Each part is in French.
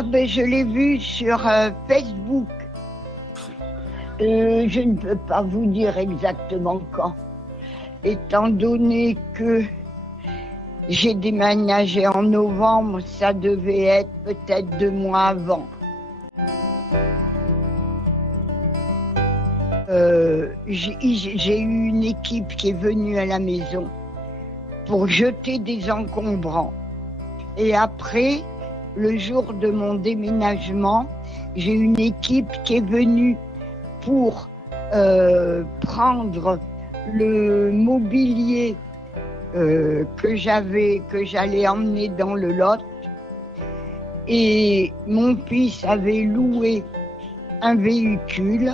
Ah ben je l'ai vu sur Facebook. Je ne peux pas vous dire exactement quand, étant donné que j'ai déménagé en novembre, ça devait être peut-être 2 mois avant. J'ai eu une équipe qui est venue à la maison pour jeter des encombrants. Et après, le jour de mon déménagement, j'ai une équipe qui est venue pour prendre le mobilier que j'allais emmener dans le Lot. Et mon fils avait loué un véhicule.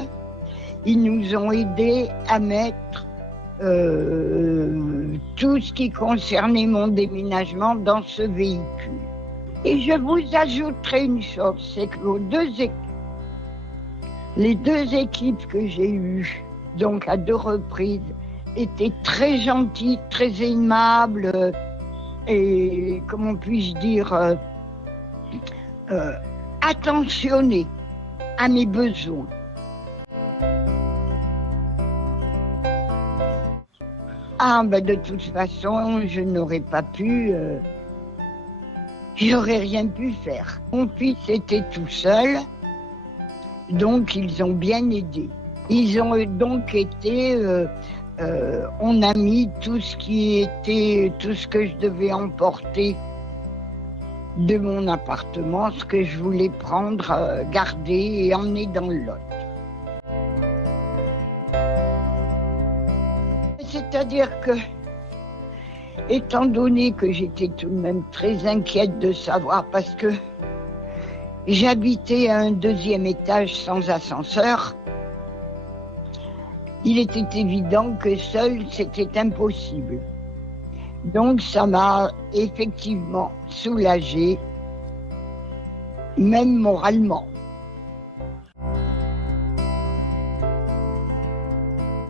Ils nous ont aidés à mettre tout ce qui concernait mon déménagement dans ce véhicule. Et je vous ajouterai une chose, c'est que les deux équipes que j'ai eues, donc à 2 reprises, étaient très gentilles, très aimables et, comment puis-je dire, attentionnées à mes besoins. Ah, ben de toute façon, je n'aurais pas pu, j'aurais rien pu faire. Mon fils était tout seul, donc ils ont bien aidé. Ils ont donc été, on a mis tout ce que je devais emporter de mon appartement, ce que je voulais prendre, garder et emmener dans le Lot. C'est-à-dire que, étant donné que j'étais tout de même très inquiète de savoir, parce que j'habitais à un 2e étage sans ascenseur, il était évident que seul, c'était impossible. Donc ça m'a effectivement soulagée, même moralement.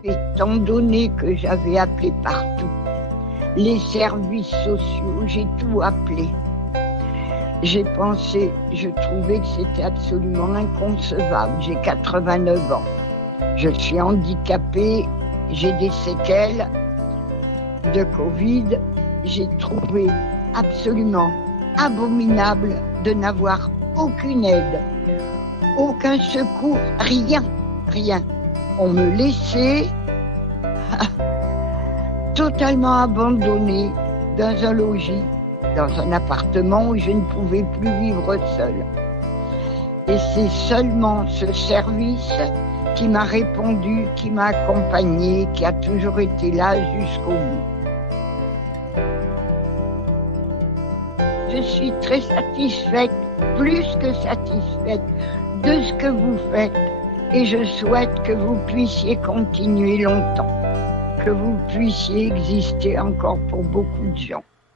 Étant donné que j'avais appelé partout, les services sociaux, j'ai tout appelé. J'ai pensé, je trouvais que c'était absolument inconcevable. J'ai 89 ans. Je suis handicapée, j'ai des séquelles de Covid. J'ai trouvé absolument abominable de n'avoir aucune aide, aucun secours, rien. On me laissait totalement abandonnée dans un logis, dans un appartement où je ne pouvais plus vivre seule. Et c'est seulement ce service qui m'a répondu, qui m'a accompagnée, qui a toujours été là jusqu'au bout. Je suis très satisfaite, plus que satisfaite de ce que vous faites. Et je souhaite que vous puissiez continuer longtemps, que vous puissiez exister encore pour beaucoup de gens.